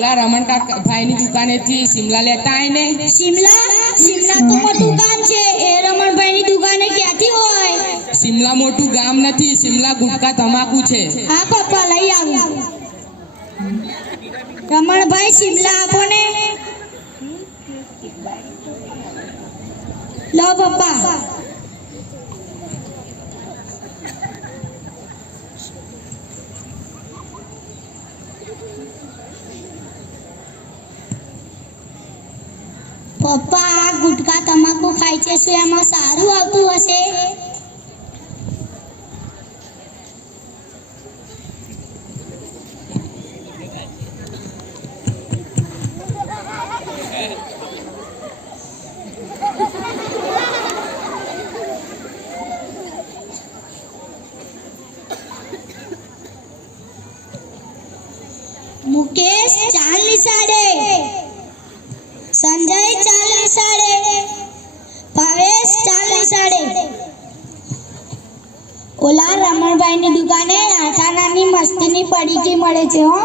ઓલા રમણ ભાઈની દુકાનેથી શિમલા લેતા આય ને. શિમલા તો મોટું ગામ છે. એ રમણભાઈની દુકાને ક્યાંથી હોય? શિમલા મોટું ગામ નથી, શિમલા ગુટકા તમાકુ છે. હા પપ્પા, લઈ આવું. રમણભાઈ, શિમલા આપો ને. લો પપ્પા. પપ્પા, આ ગુટકા તમાકુ ખાય છે, શું એમાં સારું આવતું હશે? મુકેશ, ચાલ નિશાળે. સંજય, ચાલ નિશાળે. ભાવેશ, ચાલ નિશાળે. ઓલા રમણભાઈની દુકાને આટાનાની મસ્તીની પડીકી મળે છે હો.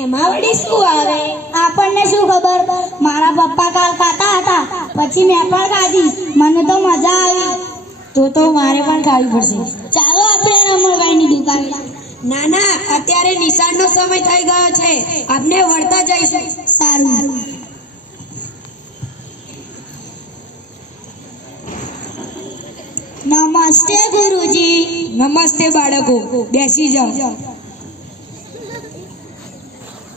એમાં વળી શું આવે? આપણને શું ખબર? મારા પપ્પા કાલ ખાતા હતા, પછી મેં પણ ખાધી. મને તો મજા આવી. તો મારે પણ ખાવી પડશે. ચાલો આપણે રમણભાઈની દુકાને. ના ના, અત્યારે નિશાળનો સમય થઈ ગયો છે. આપણે વળતા જઈશું. સારું. નમસ્તે ગુરુજી. નમસ્તે બાળકો, બેસી જાઓ.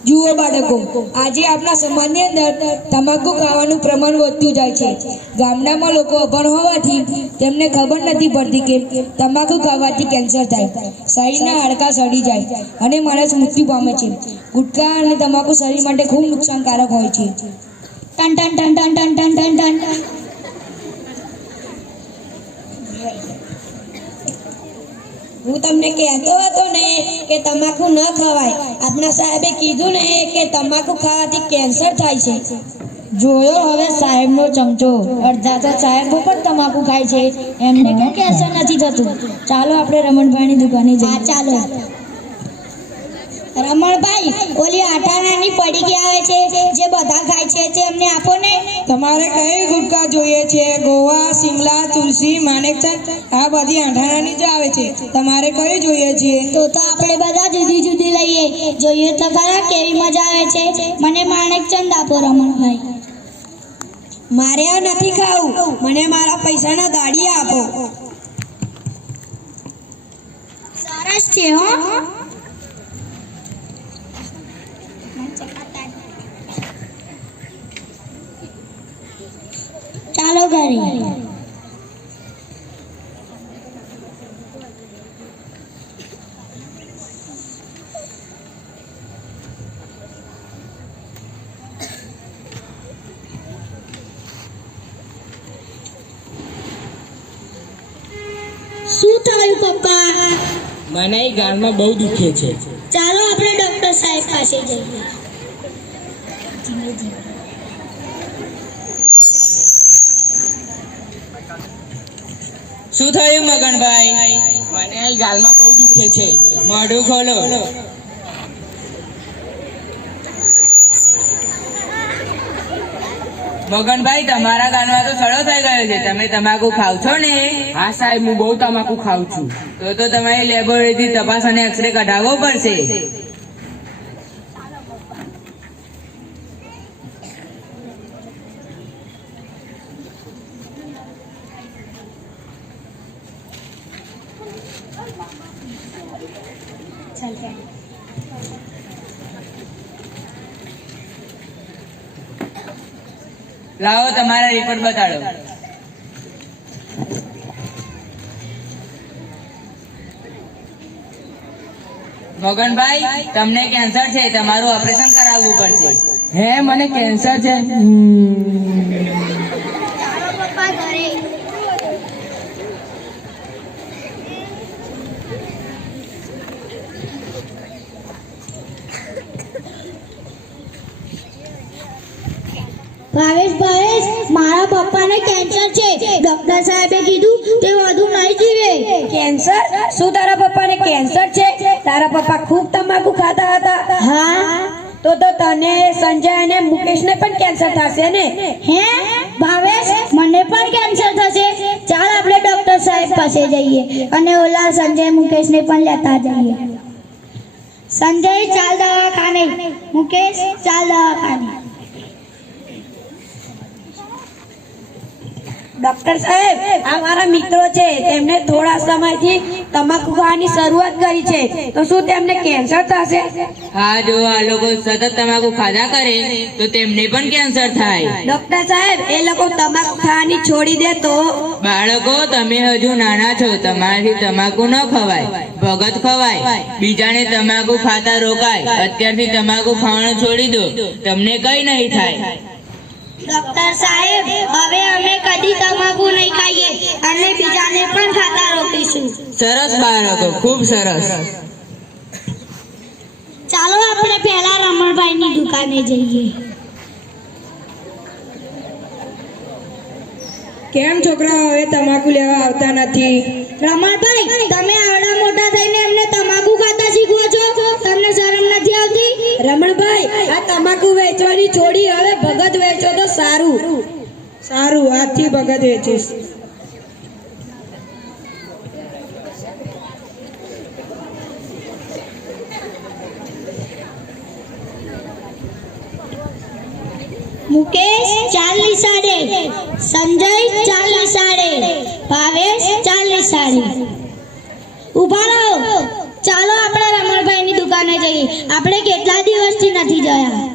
જુઓ બાળકો, આજે આપણા સમાજની અંદર તમાકુ ખાવાનું પ્રમાણ વધતું જાય છે. ગામડામાં લોકો અભણ હોવાથી તેમને ખબર નથી પડતી કે તમાકુ ખાવાથી કેન્સર થાય, શરીરના હાડકાં સડી જાય અને માણસ મૃત્યુ પામે છે. ગુટખા અને તમાકુ શરીર માટે ખૂબ નુકસાનકારક હોય છે. Ton ton ton ton ton ton ton ton. હું તમને કહેતો હતો ને કે તમાકુ ન ખવાય. આપણા સાહેબે કીધું ને કે તમાકુ ખાવાથી કેન્સર થાય છે. જોયો હવે સાહેબનો ચમચો. અડધા તો સાહેબો પણ તમાકુ ખાય છે, એમને કેમ કેન્સર નથી થતું? ચાલો આપણે રમણભાઈની દુકાને જઈએ. હા ચાલો. રમણભાઈ, ઓલી આટાણાની પડીકી આવે છે જે બધા ખાય છે, તે અમને આપો ને. તમારે કઈ ગુટકા જોઈએ છે? ગોવા, શિમલા, તુલસી, માણેકચંદ, આ બધી આઠાણાની જ આવે છે. તમારે કઈ જોઈએ છે? તો આપણે બધા જુદી જુદી લઈએ. જોઈએ તો ખરા કેવી મજા આવે છે. મને માણેકચંદ આપો રમણભાઈ. મારે આ નથી ખાવું, મને મારા પૈસાના દાડિયા આપો. સરસ છે હો. ચાલો ઘરે. શું થયું પપ્પા? મને એ ગાલમાં બહુ દુખે છે. ચાલો આપણે ડોક્ટર સાહેબ પાસે જઈએ. શું થયું મગનભાઈ? મને એ ગાલમાં બહુ દુખે છે. મોઢું ખોલો. મગનભાઈ, તમારા ગાલમાં તો સડો થઈ ગયો છે. તમે તમાકુ ખાવ છો ને? હા સાહેબ, હું બહુ તમાકુ ખાઉં છું. તો તમારી લેબોરેટરી તપાસ અને એક્સરે કઢાવવો પડશે. લાવો તમારા રિપોર્ટ બતાડો. મગનભાઈ, તમને કેન્સર છે, તમારું ઓપરેશન કરાવવું પડશે. હે, મને કેન્સર છે? પપ્પા ઘરે. ભાવેશ, મારા પપ્પાને કેન્સર છે. ડોક્ટર સાહેબે કીધું તે વધુ નહીં જીવે. કેન્સર? શું તારા પપ્પાને કેન્સર છે? તારા પપ્પા ખૂબ તમાકુ ખાતા હતા? હા. તો તને સંજય અને મુકેશને પણ કેન્સર થશે ને? હે ભાવેશ, મને પણ કેન્સર થશે? ચાલ આપણે ડોક્ટર સાહેબ પાસે જઈએ અને ઓલા સંજય મુકેશને પણ લેતા જઈએ. સંજય ચાલ દવાખાને, મુકેશ ચાલ દવાખાને. ડોક્ટર સાહેબ, આ મારા મિત્રો છે. તેમને થોડા સમયથી તમાકુ ખાવાની શરૂઆત કરી છે, તો શું તેમને કેન્સર થશે? હા, જો આ લોકો સતત તમાકુ ખાધા કરે તો તેમને પણ કેન્સર થાય. ડોક્ટર સાહેબ, એ લોકો તમાકુ ખાવાની છોડી દે તો? બાળકો, તમે હજુ નાના છો, તમારાથી તમાકુ ન ખવાય, ભગત ખવાય. બીજાને તમાકુ ખાતા રોકાય. અત્યારથી તમાકુ ખાવાનું છોડી દો, તમને કઈ નહીં થાય. ડોક્ટર સાહેબ, હવે અમે કદી તમાકુ નહીં ખાઈએ અને બીજાને પણ ખાતા રોકીશું. સરસ બાળકો, ખૂબ સરસ. ચાલો આપણે પહેલા રમણભાઈની દુકાને જઈએ. કેમ છોકરાઓ હવે તમાકુ લેવા આવતા નથી? રમણભાઈ, તમે આવડા મોટા થઈને એમને તમાકુ ખાતા શીખવો છો? તમને શરમ નથી આવતી? રમણભાઈ, આ તમાકુ વેચવાની છોડી હવે ભગત વેચો તો સારું. સારું, આજથી ભગત વેચીશ. મુકેશ 40 સાડે, સંજય 40 સાડે, ભાવેશ 40 સાડે. ઉભા રહો, ચાલો આપણે રમણભાઈની દુકાને જઈએ. આપણે કેટલા દિવસથી નથી ગયા.